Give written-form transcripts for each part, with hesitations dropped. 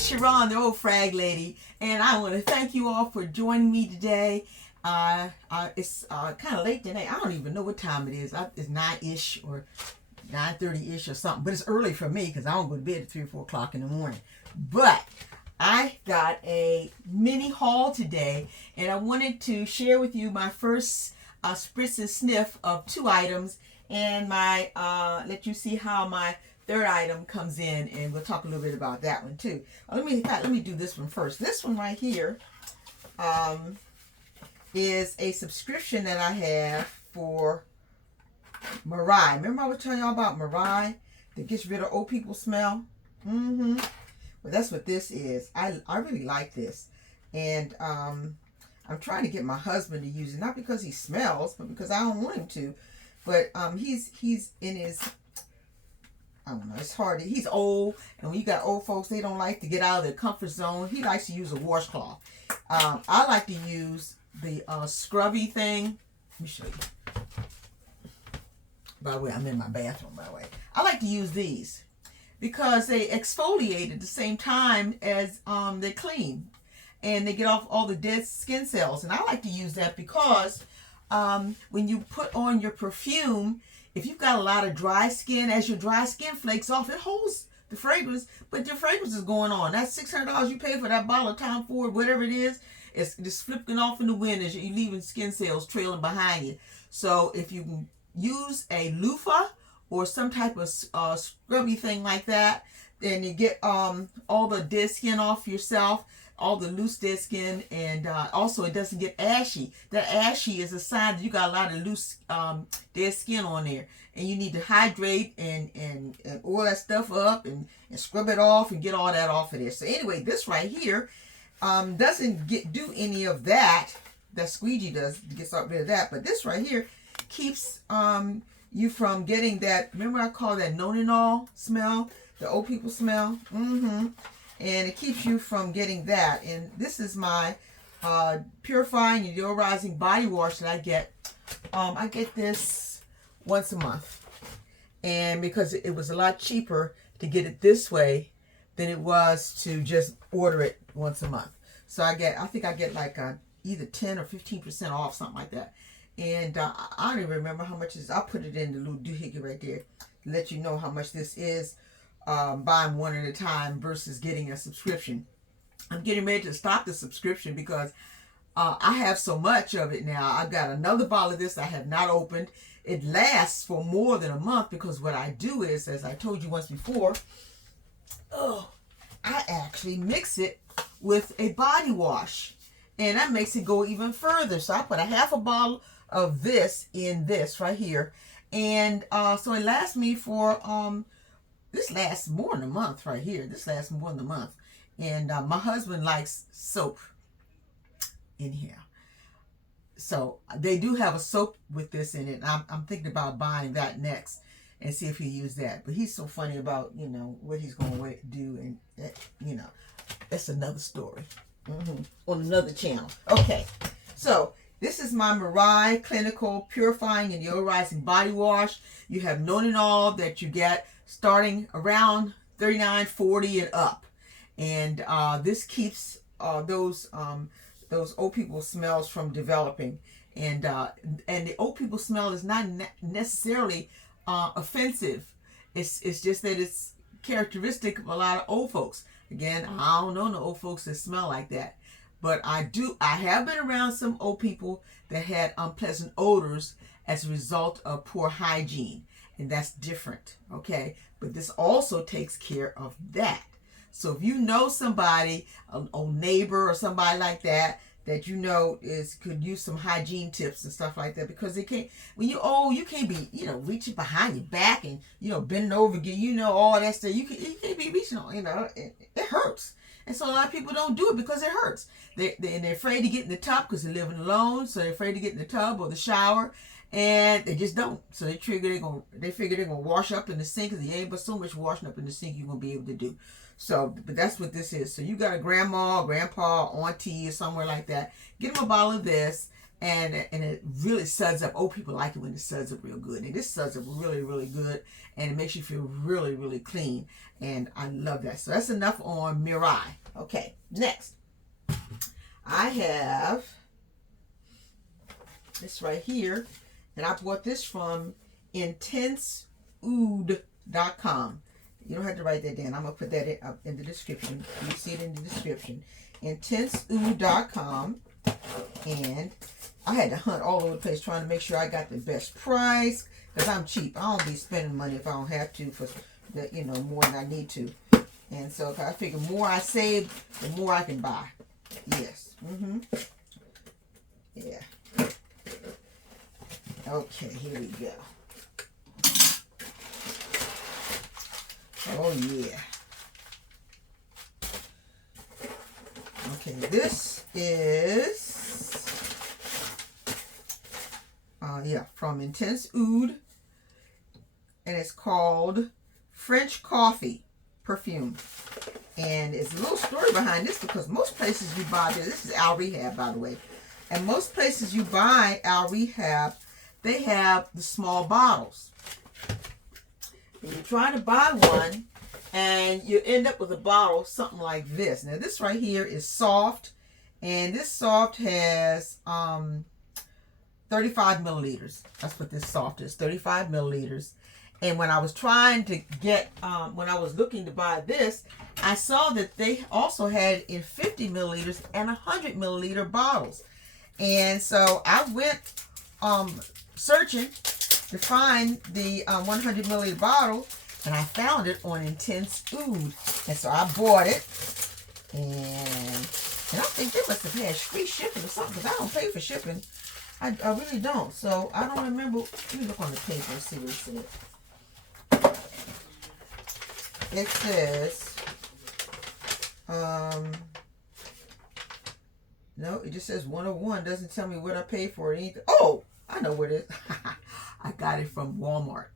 is Sharon, the old frag lady, and I want to thank you all for joining me today. It's kind of late today. I don't even know what time it is. It's 9-ish or 9:30-ish or something, but it's early for me because I don't go to bed at 3 or 4 o'clock in the morning. But I got a mini haul today, and I wanted to share with you my first Spritz and Sniff of 2 items, and my let you see how my third item comes in, and we'll talk a little bit about that one too. Let me do this one first. This one right here is a subscription that I have for M.A.C. Remember I was telling y'all about M.A.C that gets rid of old people smell? Well, that's what this is. I really like this, and I'm trying to get my husband to use it, not because he smells, but because I don't want him to. But he's in his, I don't know, it's hard. He's old, and when you got old folks, they don't like to get out of their comfort zone. He likes to use a washcloth. I like to use the scrubby thing. Let me show you. By the way, I'm in my bathroom, by the way. I like to use these because they exfoliate at the same time as they clean, and they get off all the dead skin cells. And I like to use that because when you put on your perfume, if you've got a lot of dry skin, as your dry skin flakes off, it holds the fragrance, but your fragrance is going on. That's $600 you pay for that bottle of Tom Ford, whatever it is. It's just flipping off in the wind as you're leaving skin cells trailing behind you. So if you can use a loofah or some type of scrubby thing like that, then you get all the dead skin off yourself, all the loose dead skin, and also it doesn't get ashy. That ashy is a sign that you got a lot of loose dead skin on there, and you need to hydrate and oil that stuff up and scrub it off and get all that off of there. So anyway, this right here doesn't do any of that. That squeegee does, gets rid of that, but this right here keeps you from getting that. Remember I call that non-all smell, the old people smell. And it keeps you from getting that. And this is my purifying and deodorizing body wash that I get. I get this once a month, and because it was a lot cheaper to get it this way than it was to just order it once a month. So I think I get like either 10 or 15% off, something like that. And I don't even remember how much it is. I'll put it in the little doohickey right there to let you know how much this is. Buying one at a time versus getting a subscription. I'm getting ready to stop the subscription because I have so much of it now. I've got another bottle of this I have not opened. It lasts for more than a month because what I do is, as I told you once before, I actually mix it with a body wash, and that makes it go even further. So I put a half a bottle of this in this right here, and so it lasts me for this lasts more than a month right here. This lasts more than a month. And my husband likes soap in here. So they do have a soap with this in it. I'm thinking about buying that next and see if he'll use that. But he's so funny about, what he's going to do. And, that's another story on another channel. Okay. So this is my M.A.C Clinical Purifying and Deodorizing Body Wash. You have non-all that you get starting around $39, $40 and up, and this keeps those old people smells from developing, and the old people smell is not necessarily offensive. It's just that it's characteristic of a lot of old folks. Again, I don't know no old folks that smell like that, but I have been around some old people that had unpleasant odors as a result of poor hygiene. And that's different, okay? But this also takes care of that. So if you know somebody, an old neighbor or somebody like that could use some hygiene tips and stuff like that, because they can't. When you're old, you can't be reaching behind your back and bending over again. All that stuff. You can't be reaching on. It hurts. And so a lot of people don't do it because it hurts. They're afraid to get in the tub because they're living alone, so they're afraid to get in the tub or the shower. And they just don't. So they figure they're gonna wash up in the sink, because there ain't but so much washing up in the sink you're gonna be able to do. So, but that's what this is. So you got a grandma, grandpa, auntie, or somewhere like that. Get them a bottle of this. and it really suds up. Old people like it when it suds up real good, and this suds up really, really good, and it makes you feel really, really clean, and I love that. So that's enough on Mirai. Okay, next I have this right here, and I bought this from intenseoud.com. You don't have to write that down. I'm going to put that in the description. You see it in the description. intenseoud.com. And I had to hunt all over the place trying to make sure I got the best price, because I'm cheap. I don't be spending money if I don't have to for the, more than I need to. And so I figure the more I save, the more I can buy. Yes. Yeah. Okay, here we go. Oh, yeah. Okay, this is, from Intense Oud, and it's called French Coffee Perfume. And it's a little story behind this, because most places you buy this is Al-Rehab, by the way, and most places you buy Al-Rehab, they have the small bottles. And you're trying to buy one, and you end up with a bottle something like this. Now this right here is soft, and this soft has 35 milliliters. That's what this soft is, 35 milliliters. And when I was trying to get, when I was looking to buy this, I saw that they also had in 50 milliliters and 100 milliliter bottles. And so I went searching to find the 100 milliliter bottle, and I found it on Intense Oud. And so I bought it, and I think they must have had free shipping or something, because I don't pay for shipping. I really don't. So I don't remember. Let me look on the paper and see what it said. It says, no, it just says 101. Doesn't tell me what I paid for it either. Oh, I know what it is. I got it from Walmart.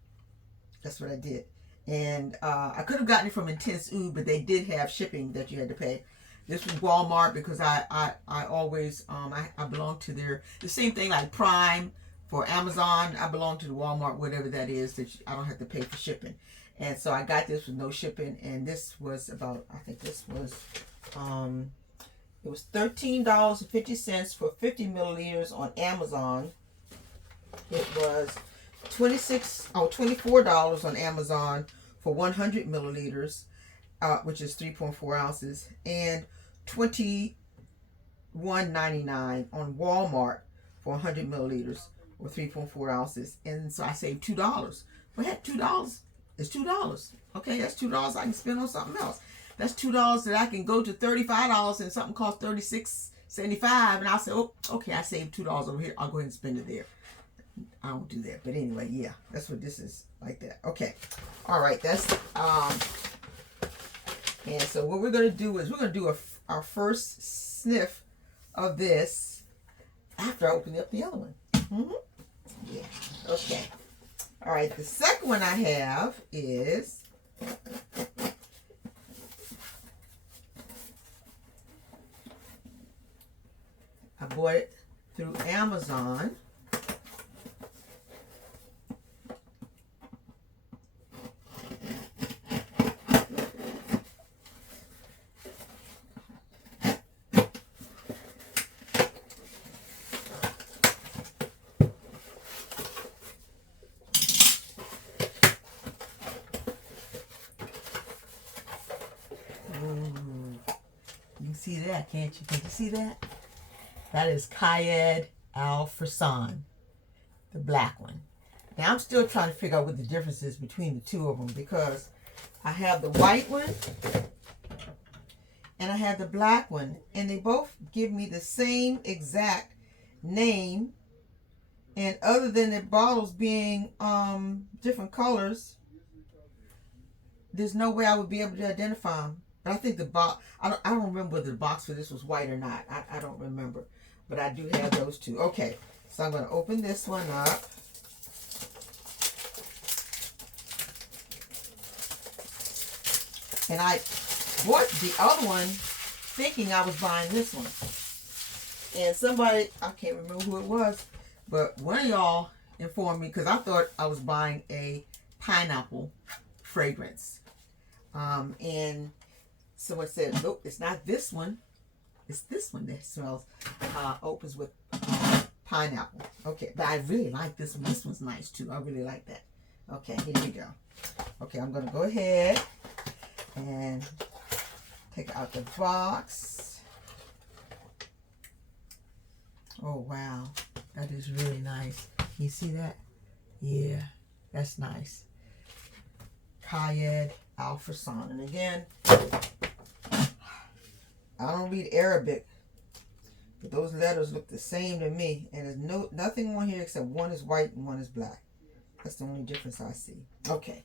That's what I did. And I could have gotten it from Intense Oud, but they did have shipping that you had to pay. This was Walmart, because I always, I belong to the same thing like Prime for Amazon. I belong to the Walmart, whatever that is, that I don't have to pay for shipping. And so I got this with no shipping, and this was about, I think this was, it was $13.50 for 50 milliliters on Amazon. It was $24 on Amazon for 100 milliliters, which is 3.4 ounces, and $21.99 on Walmart for 100 milliliters or 3.4 ounces. And so I saved $2. Well, heck, $2 is $2. Okay, that's $2 I can spend on something else. That's $2 that I can go to $35 and something costs $36.75, and I'll say, oh, okay, I saved $2 over here. I'll go ahead and spend it there. I don't do that, but anyway, yeah, that's what this is, like that. Okay, all right, that's and so what we're gonna do is we're gonna do our first sniff of this after I open up the other one. Yeah. Okay. All right. The second one I have is I bought it through Amazon. See that, can't you? Can you see that? That is Qaed Fursan, the black one. Now I'm still trying to figure out what the difference is between the two of them, because I have the white one and I have the black one, and they both give me the same exact name, and other than the bottles being different colors, there's no way I would be able to identify them. But I think the box, I don't remember whether the box for this was white or not. I don't remember. But I do have those two. Okay, so I'm going to open this one up. And I bought the other one thinking I was buying this one. And somebody, I can't remember who it was, but one of y'all informed me, because I thought I was buying a pineapple fragrance. And someone said, nope, it's not this one. It's this one that smells, opens with pineapple. Okay, but I really like this one. This one's nice too. I really like that. Okay, here we go. Okay, I'm going to go ahead and take out the box. Oh, wow. That is really nice. You see that? Yeah, that's nice. Qaed Fursan. And again, I don't read Arabic, but those letters look the same to me. And there's nothing on here except one is white and one is black. That's the only difference I see. Okay.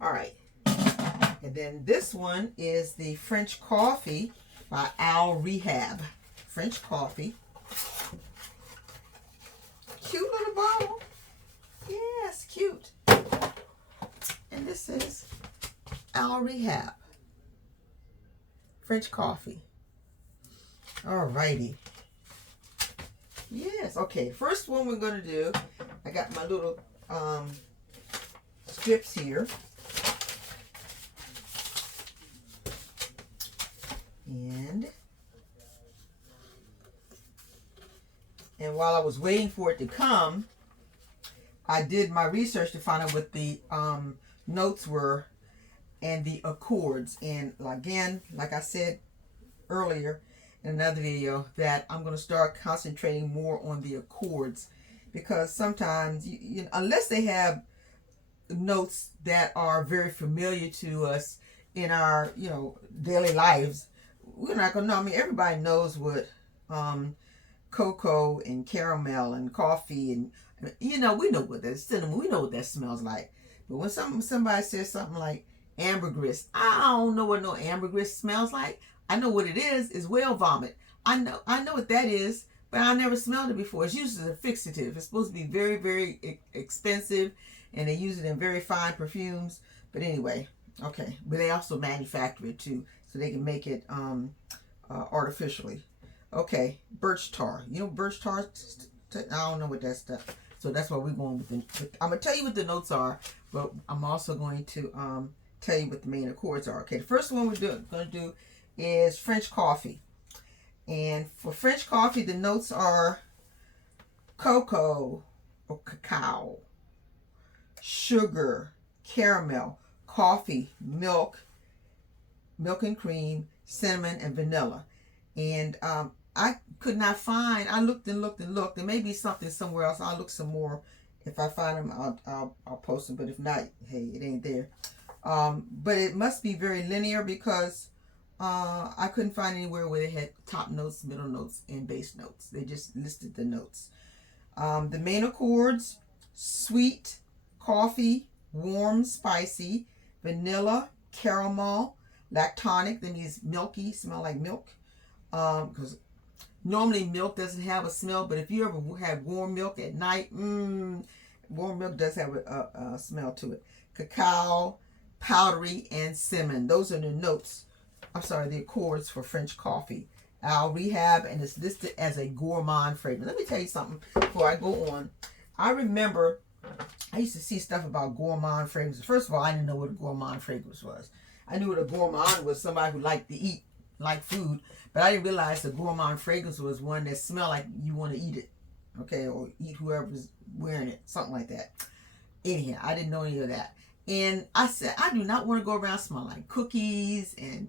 All right. And then this one is the French Coffee by Al-Rehab. French Coffee. Cute little bottle. Yes, cute. And this is Al-Rehab. French Coffee. All righty. Yes, okay. First one we're going to do, I got my little strips here. And while I was waiting for it to come, I did my research to find out what the notes were and the accords. And again, like I said earlier in another video, that I'm going to start concentrating more on the accords, because sometimes, you know, unless they have notes that are very familiar to us in our, you know, daily lives, we're not going to know. I mean, everybody knows what cocoa and caramel and coffee and, you know, we know what that cinnamon, we know what that smells like. But when somebody says something like ambergris, I don't know what no ambergris smells like. I know what it is. It's whale vomit. I know what that is, but I never smelled it before. It's used as a fixative. It's supposed to be very, very expensive, and they use it in very fine perfumes. But anyway, okay. But they also manufacture it too, so they can make it artificially. Okay, birch tar. You know birch tar? I don't know what that stuff. So that's why we're going with the. I'm gonna tell you what the notes are, but I'm also going to tell you what the main accords are. Okay, the first one we're going to do is French coffee. And for French coffee, the notes are cocoa or cacao, sugar, caramel, coffee, milk and cream, cinnamon, and vanilla. And I could not find, I looked and looked and looked. There may be something somewhere else. I'll look some more. If I find them, I'll post them. But if not, hey, it ain't there. But it must be very linear, because I couldn't find anywhere where they had top notes, middle notes, and base notes. They just listed the notes. The main accords: sweet, coffee, warm, spicy, vanilla, caramel, lactonic. That means milky, smell like milk. Because normally milk doesn't have a smell, but if you ever have warm milk at night, warm milk does have a smell to it. Cacao, powdery, and cinnamon. Those are the notes. I'm sorry, the accords for French coffee. Al-Rehab, and it's listed as a gourmand fragrance. Let me tell you something before I go on. I remember I used to see stuff about gourmand fragrances. First of all, I didn't know what a gourmand fragrance was. I knew what a gourmand was, somebody who liked to eat, like food, but I didn't realize the gourmand fragrance was one that smelled like you want to eat it, okay, or eat whoever's wearing it, something like that. Anyhow, I didn't know any of that. And I said, I do not want to go around smelling like cookies and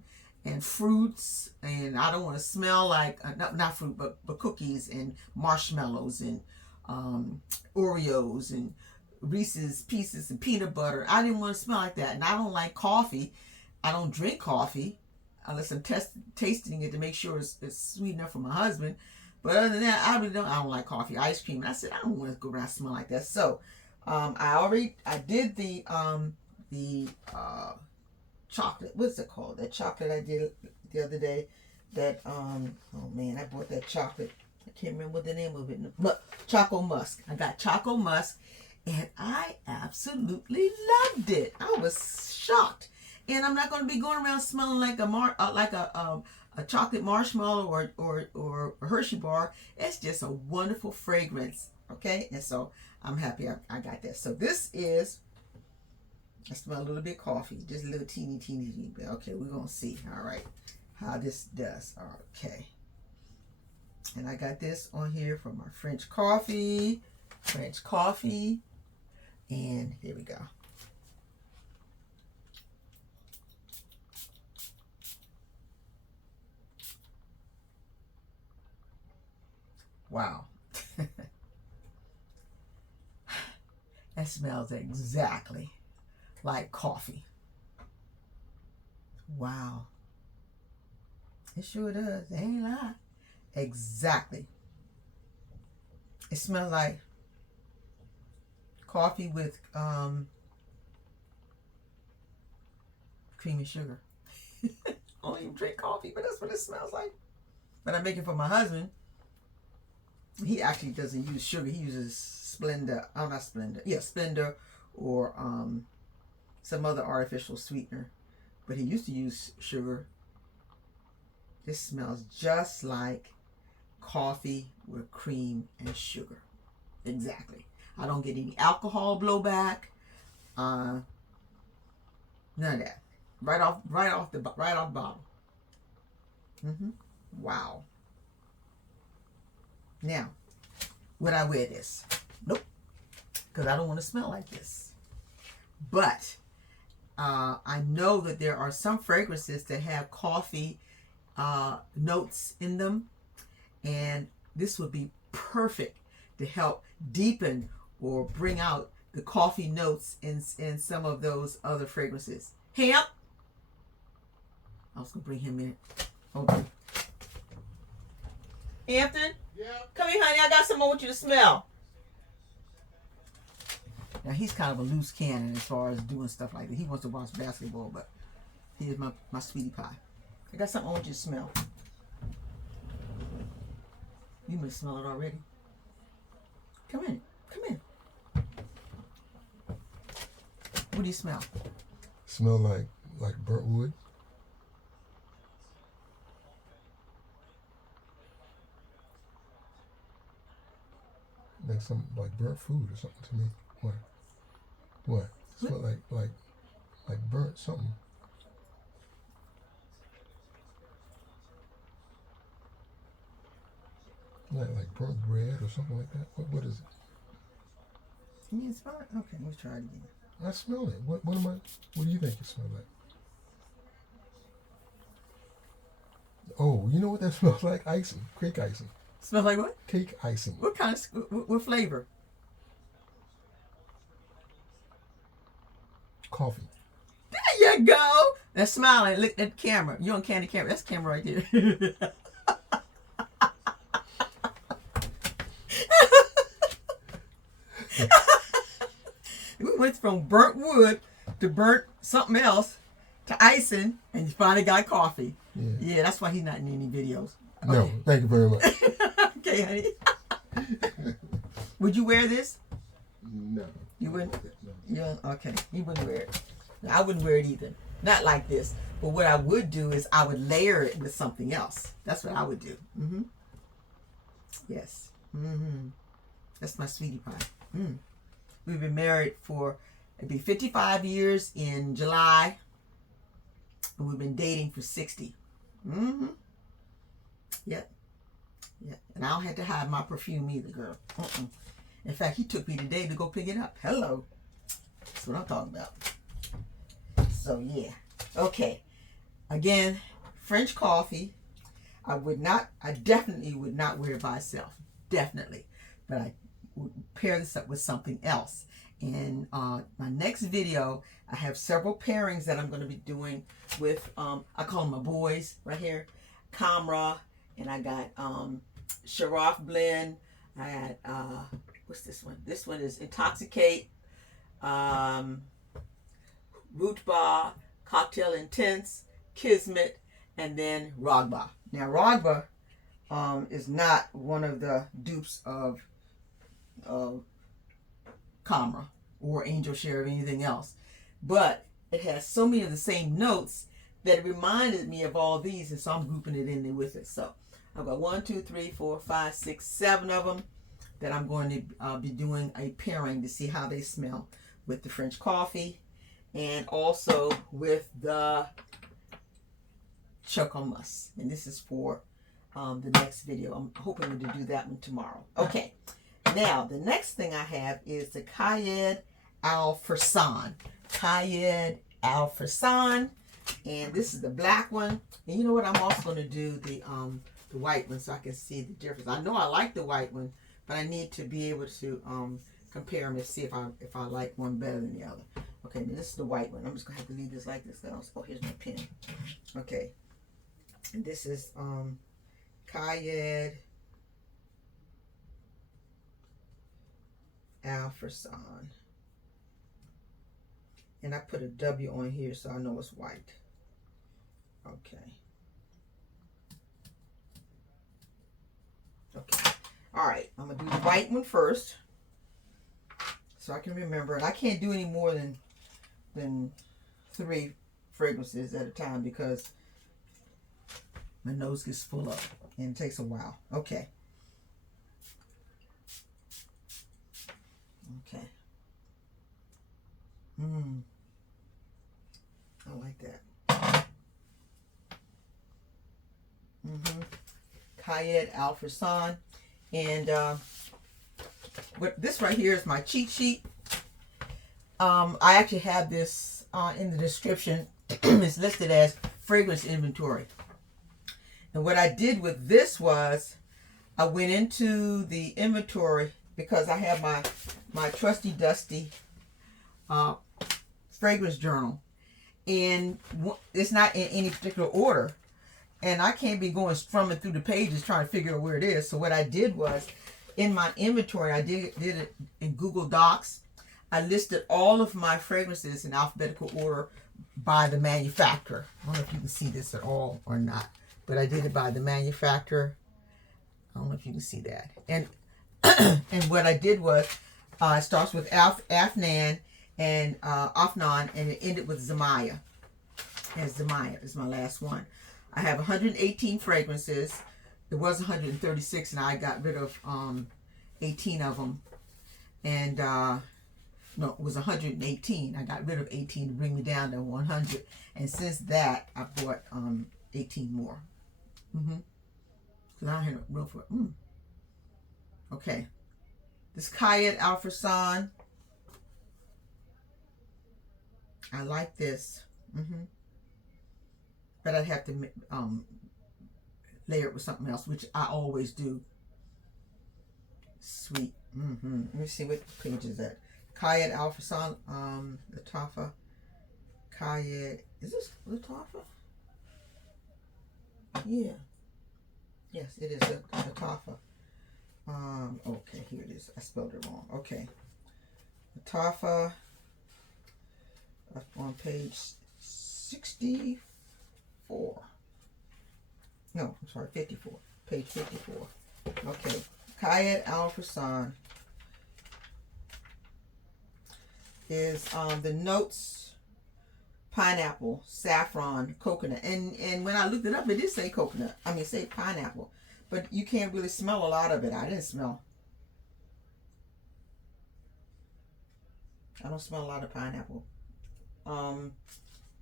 fruits, and I don't want to smell like not fruit, but cookies and marshmallows and Oreos and Reese's Pieces and peanut butter. I didn't want to smell like that. And I don't like coffee. I don't drink coffee unless I'm tasting it to make sure it's sweet enough for my husband. But other than that, I don't like coffee. Ice cream. And I said, I don't want to go around smelling like that. So I did the chocolate. What's it called? That chocolate I did the other day. That oh man, I bought that chocolate. I can't remember what the name of it. Choco Musk. I got Choco Musk, and I absolutely loved it. I was shocked. And I'm not going to be going around smelling like a chocolate marshmallow or a Hershey bar. It's just a wonderful fragrance. Okay, and so I'm happy I got that. So this is, I smell a little bit coffee, just a little teeny bit. Okay, we're gonna see. All right, how this does. Okay, and I got this on here for my French coffee, and here we go. Wow. That smells exactly like coffee. Wow. It sure does. It ain't lie. Exactly. It smells like coffee with cream and sugar. I don't even drink coffee, but that's what it smells like. But I make it for my husband. He actually doesn't use sugar. He uses Splenda. Oh, not Splenda. Yeah, Splenda or some other artificial sweetener. But he used to use sugar. This smells just like coffee with cream and sugar. Exactly. I don't get any alcohol blowback. None of that. Right off the bottle. Wow. Now, would I wear this? Nope. Because I don't want to smell like this. But I know that there are some fragrances that have coffee notes in them. And this would be perfect to help deepen or bring out the coffee notes in some of those other fragrances. Hemp. I was going to bring him in. Hold on. Hampton? Yeah. Come here, honey. I got something I want you to smell. Now, he's kind of a loose cannon as far as doing stuff like that. He wants to watch basketball, but he is my sweetie pie. I got something I want you to smell. You must smell it already. Come in. Come in. What do you smell? Smell like burnt wood. Like some burnt food or something to me. What? Smell like burnt something. Like burnt bread or something like that. What is it? Can you smell it? Okay, let's try it again. I smell it. What do you think it smells like? Oh, you know what that smells like? Icing. Cake icing. Smells like what? Cake icing. What kind of, what flavor? Coffee. There you go. Now smile and look at the camera. You're on camera. That's the camera right there. We went from burnt wood to burnt something else to icing, and you finally got coffee. Yeah, that's why he's not in any videos. Okay. No, thank you very much. Okay, honey. Would you wear this? No. You wouldn't? Yeah, okay. You wouldn't wear it. I wouldn't wear it either. Not like this. But what I would do is I would layer it with something else. That's what I would do. Yes. That's my sweetie pie. We've been married for, it'd be 55 years in July. And we've been dating for 60. Yep. And I don't have to hide my perfume either, girl. In fact, he took me today to go pick it up. Hello. That's what I'm talking about. So, yeah. Okay. Again, French coffee. I definitely would not wear it by itself. Definitely. But I would pair this up with something else. In my next video, I have several pairings that I'm going to be doing with, I call them my boys right here. Camera. And I got Sharaf blend. I got, what's this one? This one is Intoxicate, Root Bar, Cocktail Intense, Kismet, and then Ragba. Now, Ragba is not one of the dupes of Camera or Angel Share or anything else. But it has so many of the same notes that it reminded me of all these, and so I'm grouping it in there with it. So I've got 1, 2, 3, 4, 5, 6, 7 of them that I'm going to be doing a pairing to see how they smell with the French coffee and also with the choco musk. And this is for the next video. I'm hoping to do that one tomorrow. Okay, now the next thing I have is the Qaed Fursan. Qaed Fursan, and this is the black one. And you know what? I'm also going to do the white one so I can see the difference. I know I like the white one, but I need to be able to compare them and see if I like one better than the other. Okay, now this is the white one. I'm just gonna have to leave this like this. Oh, here's my pen. Okay, and this is Qaed Fursan, and I put a W on here so I know it's white. Okay. Okay. All right. I'm gonna do the white one first, so I can remember. And I can't do any more than 3 fragrances at a time because my nose gets full up and it takes a while. Okay. Okay. I like that. Qaed Fursan. And what this right here is my cheat sheet. I actually have this in the description. It's listed as fragrance inventory. And what I did with this was I went into the inventory because I have my trusty dusty fragrance journal, and it's not in any particular order, and I can't be going strumming through the pages trying to figure out where it is. So what I did was in my inventory, I did it in Google Docs. I listed all of my fragrances in alphabetical order by the manufacturer. I don't know if you can see this at all or not, but I did it by the manufacturer. I don't know if you can see that. And and what I did was it starts with Afnan and Afnan, and it ended with Zamaya. And Zamaya is my last one. I have 118 fragrances. It was 136, and I got rid of 18 of them. And no, it was 118. I got rid of 18 to bring me down to 100. And since that, I bought 18 more. Because I don't have no room for it. Okay. This Qaed Fursan. I like this. But I'd have to layer it with something else, which I always do. Sweet. Let me see what page is that. Qaed Fursan, Lattafa. Qaed. Is this Lattafa? Yeah. Yes, it is Lattafa. Okay, here it is. I spelled it wrong. Okay. Lattafa on page 64. No, I'm sorry, 54. Page 54. Okay. Qaed Fursan is the notes: pineapple, saffron, coconut. And when I looked it up, it did say coconut. I mean, say pineapple. But you can't really smell a lot of it. I don't smell a lot of pineapple. But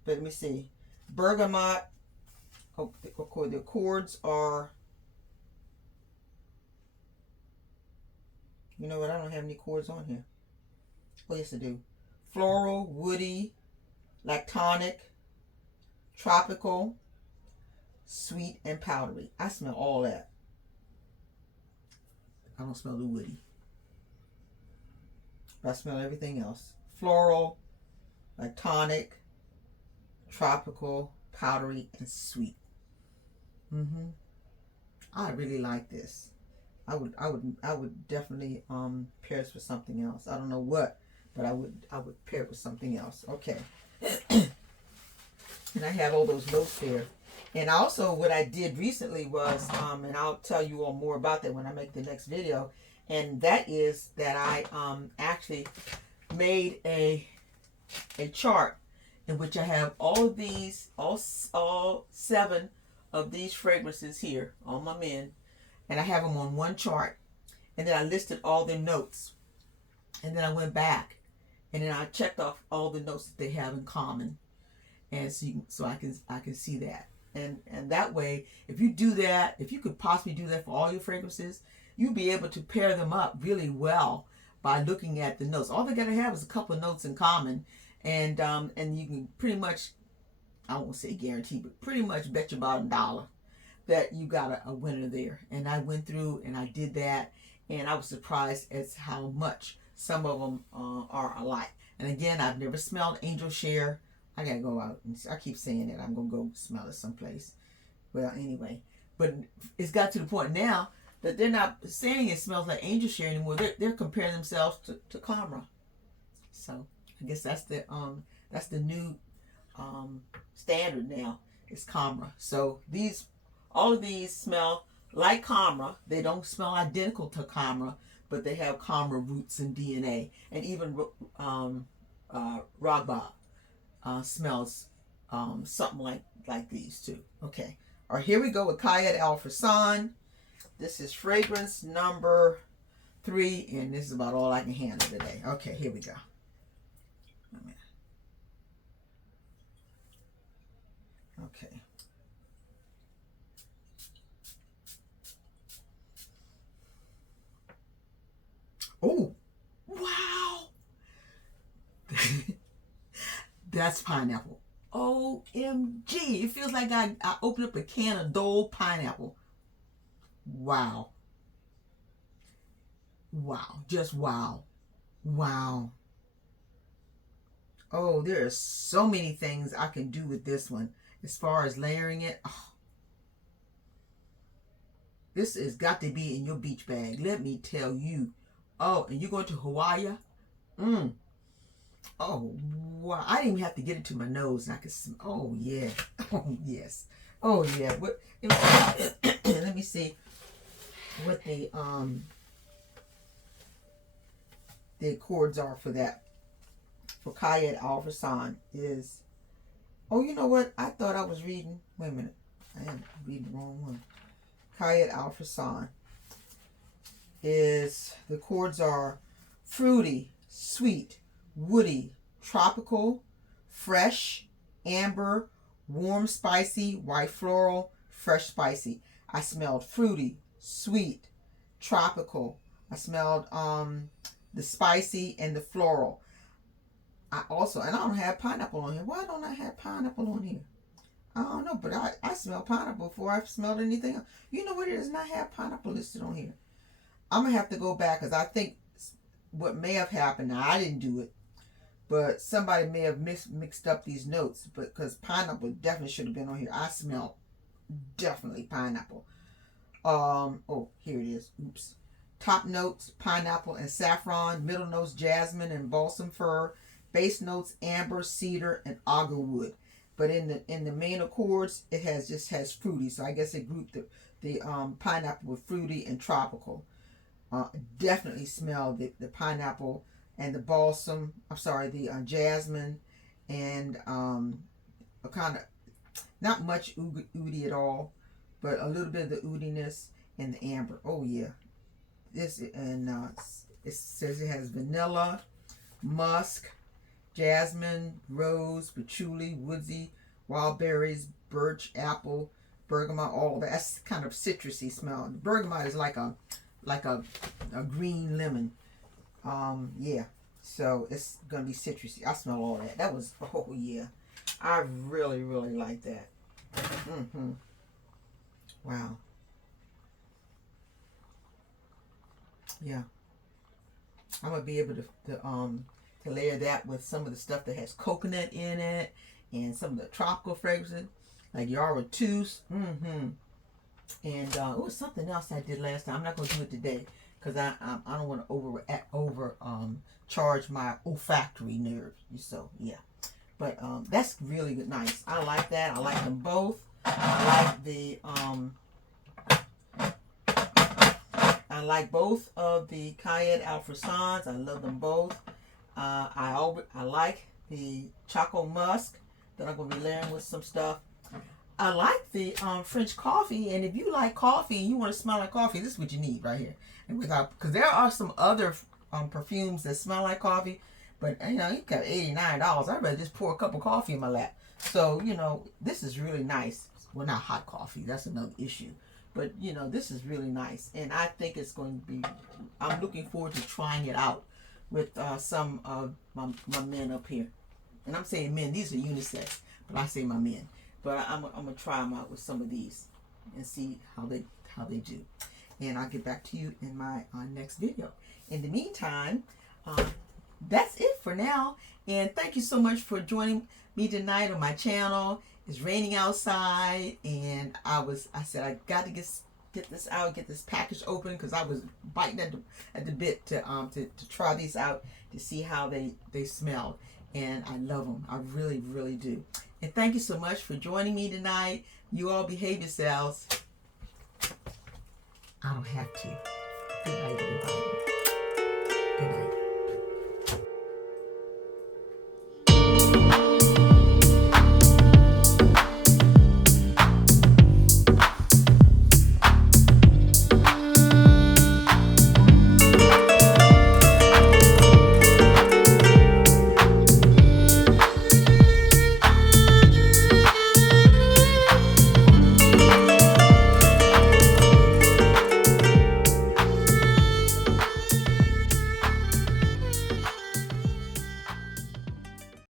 let me see. Bergamot. Oh, the chords are. You know what? I don't have any chords on here. Oh, yes, I do. Floral, woody, lactonic, tropical, sweet, and powdery. I smell all that. I don't smell the woody. But I smell everything else. Floral, lactonic, tropical, powdery, and sweet. I really like this. I would definitely pair this with something else. I don't know what, but I would pair it with something else. Okay. And I have all those notes there. And also what I did recently was, and I'll tell you all more about that when I make the next video, and that is that I actually made a chart, in which I have all of these, all 7 of these fragrances here on my men, and I have them on one chart, and then I listed all their notes, and then I went back, and then I checked off all the notes that they have in common, and so I can see that, and that way, if you do that, if you could possibly do that for all your fragrances, you'll be able to pair them up really well by looking at the notes. All they gotta have is a couple of notes in common, and you can pretty much, I won't say guarantee, but pretty much bet your bottom dollar that you got a winner there. And I went through and I did that, and I was surprised at how much some of them are alike. And again, I've never smelled Angel Share. I gotta go out and I keep saying that I'm gonna go smell it someplace. Well, anyway, but it's got to the point now that they're not saying it smells like Angel Share anymore. They're comparing themselves to Camera. So I guess that's the new standard now. It's Camera. So all of these smell like Camera. They don't smell identical to Camera, but they have Camera roots and DNA. And even Ragba smells something like these too. Okay. All right, here we go with Qaed Al Fursan. This is fragrance number 3, and this is about all I can handle today. Okay, here we go. Okay. Oh, wow. That's pineapple. OMG. It feels like I opened up a can of Dole pineapple. Wow. Wow. Just wow. Wow. Oh, there are so many things I can do with this one. As far as layering it. Oh. This has got to be in your beach bag. Let me tell you. Oh, and you're going to Hawaii? Oh, wow. I didn't even have to get it to my nose. And I could smell. Oh, yeah. Oh, yes. Oh, yeah. What? Let me see what the accords are for that. For Qaed Al Fursan is... Oh, you know what? I thought I was reading... Wait a minute. I am reading the wrong one. Qaed Al Fursan is... The chords are fruity, sweet, woody, tropical, fresh, amber, warm, spicy, white floral, fresh, spicy. I smelled fruity, sweet, tropical. I smelled the spicy and the floral. I don't have pineapple on here. Why don't I have pineapple on here? I don't know, but I smell pineapple before I've smelled anything else. You know what it is? Not have pineapple listed on here. I'm going to have to go back because I think what may have happened, now I didn't do it, but somebody may have mixed up these notes, but because pineapple definitely should have been on here. I smell definitely pineapple. Oh, here it is. Oops. Top notes, pineapple and saffron. Middle notes, jasmine and balsam fir. Base notes, amber, cedar, and agarwood. But in the main accords, it just has fruity. So I guess it grouped the pineapple with fruity and tropical. Definitely smell the pineapple and the balsam. I'm sorry, the jasmine and a kind of not much oudi at all, but a little bit of the oudiness and the amber. Oh yeah, this and it says it has vanilla, musk, jasmine, rose, patchouli, woodsy, wild berries, birch, apple, bergamot. All that's kind of citrusy smell. The bergamot is like a green lemon. Yeah. So it's gonna be citrusy. I smell all that. That was, oh yeah. I really, really like that. Wow. Yeah. I'm gonna be able to layer that with some of the stuff that has coconut in it and some of the tropical fragrances like Yara Tooth. And it was something else I did last time. I'm not gonna do it today because I don't want to over charge my olfactory nerves. So yeah, but that's really good, nice. I like that. I like them both. I like both of the Qaed Al Fursans. I love them both. I like the Choco Musk that I'm going to be layering with some stuff. I like the French coffee, and if you like coffee and you want to smell like coffee, this is what you need right here. And without, because there are some other perfumes that smell like coffee, but you know, you got $89. I'd rather just pour a cup of coffee in my lap. So, you know, this is really nice. Well, not hot coffee, that's another issue. But, you know, this is really nice. And I think it's going to be, I'm looking forward to trying it out with some of my men up here. And I'm saying men, these are unisex, but I say my men. But I'm gonna try them out with some of these and see how they do. And I'll get back to you in my next video. In the meantime, that's it for now. And thank you so much for joining me tonight on my channel. It's raining outside, and I said I got to get this out, get this package open, because I was biting at the bit to try these out to see how they smell. And I love them. I really, really do. And thank you so much for joining me tonight. You all behave yourselves. I don't have to. Good night, everybody. Good night.